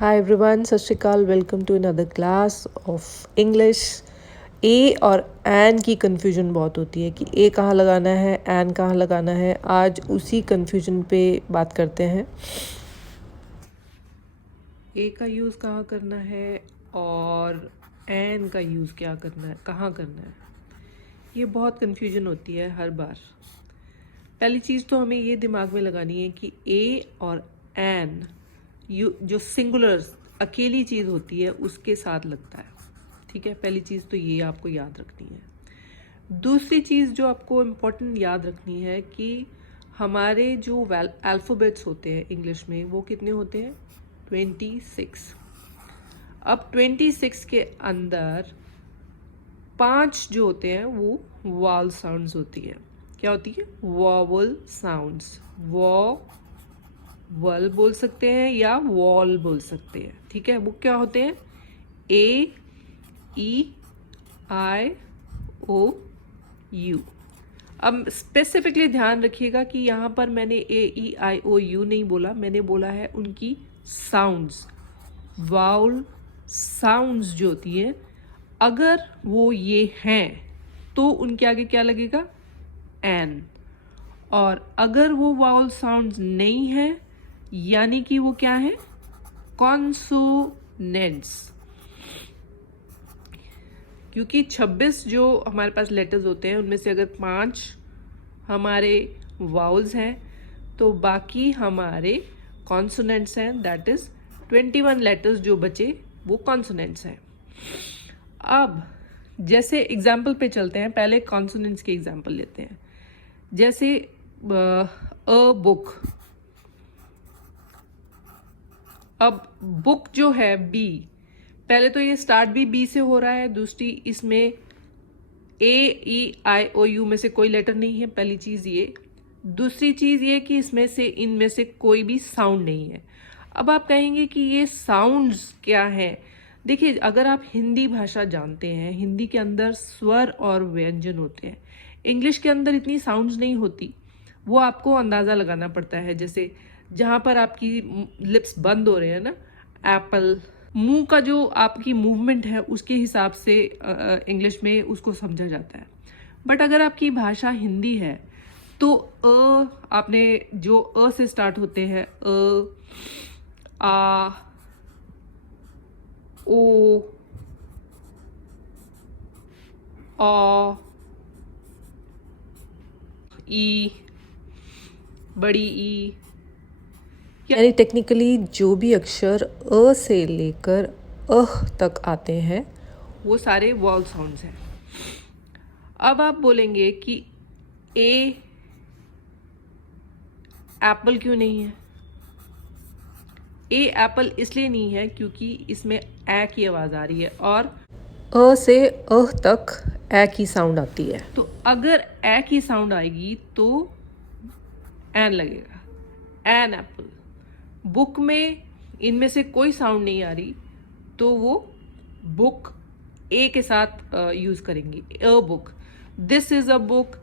Hi everyone, Sat Shri Akal. Welcome to another class of English. A और an की confusion बहुत होती है कि ए कहाँ लगाना है, एन कहाँ लगाना है. आज उसी कन्फ्यूजन पे बात करते हैं. ए का यूज़ कहाँ करना है और एन का यूज़ क्या करना है, कहाँ करना है, ये बहुत कन्फ्यूजन होती है हर बार. पहली चीज़ तो हमें ये दिमाग में लगानी है कि ए और एन जो सिंगुलर अकेली चीज़ होती है उसके साथ लगता है. ठीक है, पहली चीज़ तो ये आपको याद रखनी है. दूसरी चीज़ जो आपको इम्पोर्टेंट याद रखनी है कि हमारे जो अल्फ़ाबेट्स होते हैं इंग्लिश में वो कितने होते हैं, 26. अब 26 के अंदर 5 जो होते हैं वो वॉवल साउंड्स होती है. क्या होती है? Vowel sounds. वॉवल बोल सकते हैं या वॉल बोल सकते हैं. ठीक है, वो क्या होते हैं? ए, ई, आई, ओ, यू. अब स्पेसिफिकली ध्यान रखिएगा कि यहाँ पर मैंने ए, ई, आई, ओ, यू नहीं बोला, मैंने बोला है उनकी साउंड्स. वाउल साउंड्स जो होती है, अगर वो ये हैं तो उनके आगे क्या लगेगा? एन. और अगर वो वाउल साउंड्स नहीं है यानी कि वो क्या है? कॉन्सोनेंट्स. क्योंकि 26 जो हमारे पास लेटर्स होते हैं उनमें से अगर 5 हमारे वाउल्स हैं तो बाकी हमारे कॉन्सोनेंट्स हैं. दैट इज 21 लेटर्स जो बचे वो कॉन्सोनेंट्स हैं. अब जैसे एग्जाम्पल पे चलते हैं, पहले कॉन्सोनेंट्स के एग्जाम्पल लेते हैं. जैसे अ बुक. अब बुक जो है बी, पहले तो ये स्टार्ट भी बी से हो रहा है. दूसरी, इसमें ए, ई, आई, ओ, यू में से कोई लेटर नहीं है. पहली चीज़ ये. दूसरी चीज़ ये कि इसमें से इनमें से कोई भी साउंड नहीं है. अब आप कहेंगे कि ये साउंड्स क्या हैं? देखिए, अगर आप हिंदी भाषा जानते हैं, हिंदी के अंदर स्वर और व्यंजन होते हैं. इंग्लिश के अंदर इतनी साउंड्स नहीं होती, वो आपको अंदाज़ा लगाना पड़ता है. जैसे जहाँ पर आपकी लिप्स बंद हो रहे हैं ना, एप्पल, मुंह का जो आपकी मूवमेंट है उसके हिसाब से इंग्लिश में उसको समझा जाता है. बट अगर आपकी भाषा हिंदी है तो आपने जो से स्टार्ट होते हैं, आ, ओ, आ, ई, बड़ी ई, यानी टेक्निकली जो भी अक्षर अ से लेकर अह तक आते हैं वो सारे वॉल साउंड्स हैं. अब आप बोलेंगे कि ए एप्पल क्यों नहीं है? ए एप्पल इसलिए नहीं है क्योंकि इसमें ए की आवाज़ आ रही है और अ से अह तक ए की साउंड आती है. तो अगर ए की साउंड आएगी तो एन लगेगा. An apple. बुक में इनमें से कोई साउंड नहीं आ रही तो वो बुक ए के साथ यूज करेंगे. A book. This is a book.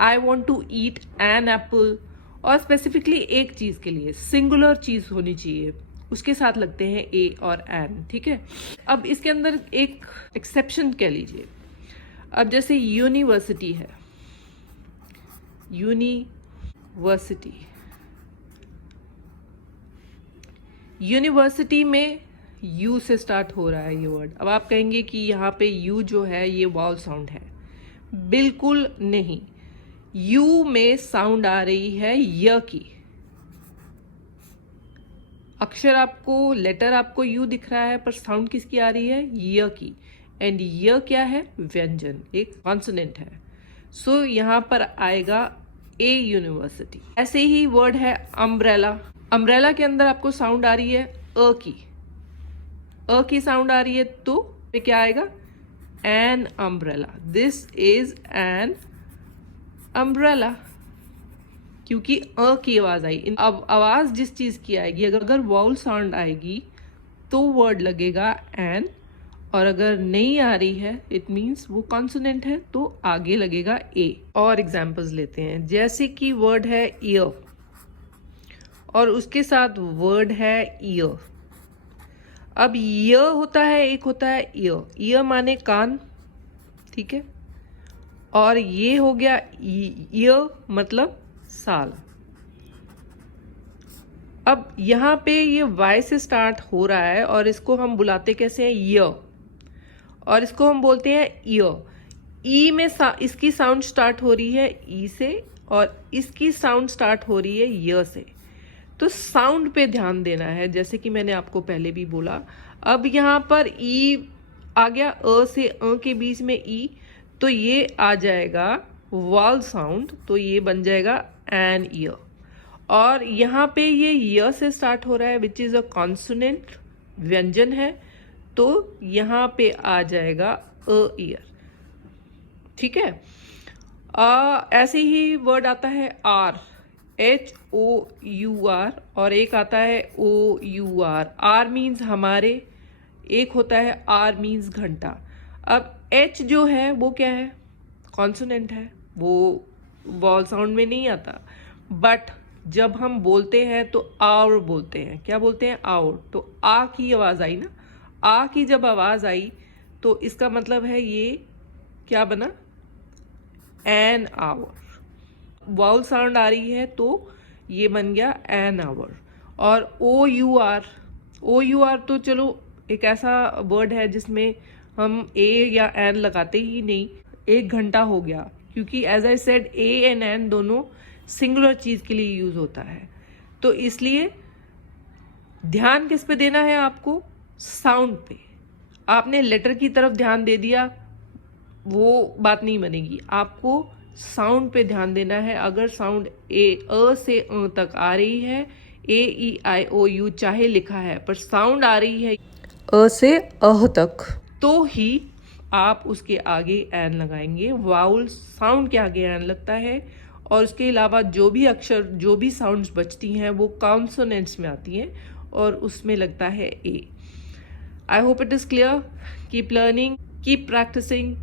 I want to eat an apple. और स्पेसिफिकली एक चीज के लिए सिंगुलर चीज होनी चाहिए, उसके साथ लगते हैं ए और एन. ठीक है. अब इसके अंदर एक एक्सेप्शन कह लीजिए. अब जैसे यूनिवर्सिटी है, यूनिवर्सिटी. यूनिवर्सिटी में यू से स्टार्ट हो रहा है ये वर्ड. अब आप कहेंगे कि यहाँ पे यू जो है ये वाउल साउंड है. बिल्कुल नहीं. यू में साउंड आ रही है य की. अक्षर आपको, लेटर आपको यू दिख रहा है पर साउंड किसकी आ रही है? य की. एंड य क्या है? व्यंजन, एक कॉन्सोनेंट है. सो यहाँ पर आएगा ए यूनिवर्सिटी. ऐसे ही वर्ड है अम्ब्रेला. अम्ब्रेला के अंदर आपको साउंड आ रही है अ की. अ की साउंड आ रही है तो पे क्या आएगा? An umbrella. This is an umbrella. क्योंकि अ की आवाज आई. अब आवाज जिस चीज की आएगी, अगर वाउल साउंड आएगी तो वर्ड लगेगा एन, और अगर नहीं आ रही है इट मीन्स वो कॉन्सोनेंट है तो आगे लगेगा ए. और एग्जांपल्स लेते हैं. जैसे कि वर्ड है ईयर और उसके साथ वर्ड है ईयर. अब य होता है, एक होता है य माने कान, ठीक है, और ये हो गया य मतलब साल। अब यहाँ पे ये y से स्टार्ट हो रहा है और इसको हम बुलाते कैसे हैं, य, और इसको हम बोलते हैं य। ई में इसकी साउंड स्टार्ट हो रही है ई से और इसकी साउंड स्टार्ट हो रही है य से। तो साउंड पे ध्यान देना है, जैसे कि मैंने आपको पहले भी बोला। अब यहाँ पर ई आ गया, अ से अ के बीच में ई, तो ये आ जाएगा वॉल साउंड, तो ये बन जाएगा एन ईयर। और यहाँ पे ये य से स्टार्ट हो रहा है विच इज अ कॉन्सोनेंट, व्यंजन है, तो यहाँ पे आ जाएगा अ ईयर, ठीक है। ऐसे ही वर्ड आता है आर, HOUR, और एक आता है OUR। आर मीन्स हमारे, एक होता है आर मीन्स घंटा। अब H जो है वो क्या है, कॉन्सोनेंट है, वो वॉल साउंड में नहीं आता, बट जब हम बोलते हैं तो आवर बोलते हैं। क्या बोलते हैं, आवर। तो आ की आवाज आई ना, आ की जब आवाज आई तो इसका मतलब है ये क्या बना, एन आवर। वाउल साउंड आ रही है तो ये बन गया एन आवर। और OUR तो चलो एक ऐसा वर्ड है जिसमें हम ए या एन लगाते ही नहीं, एक घंटा हो गया, क्योंकि as I said A and an दोनों सिंगुलर चीज के लिए यूज होता है। तो इसलिए ध्यान किस पे देना है आपको, साउंड पे। आपने लेटर की तरफ ध्यान दे दिया, वो बात नहीं बनेगी। आपको साउंड पे ध्यान देना है। अगर साउंड अ से अ तक आ रही है, AEIOU चाहे लिखा है, पर साउंड आ रही है अ से अह तक, तो ही आप उसके आगे एन लगाएंगे। वाउल साउंड के आगे एन लगता है, और उसके अलावा जो भी अक्षर, जो भी साउंड्स बचती हैं वो कॉन्सोनेंट्स में आती हैं और उसमें लगता है a. I hope it is clear. Keep learning, keep practising.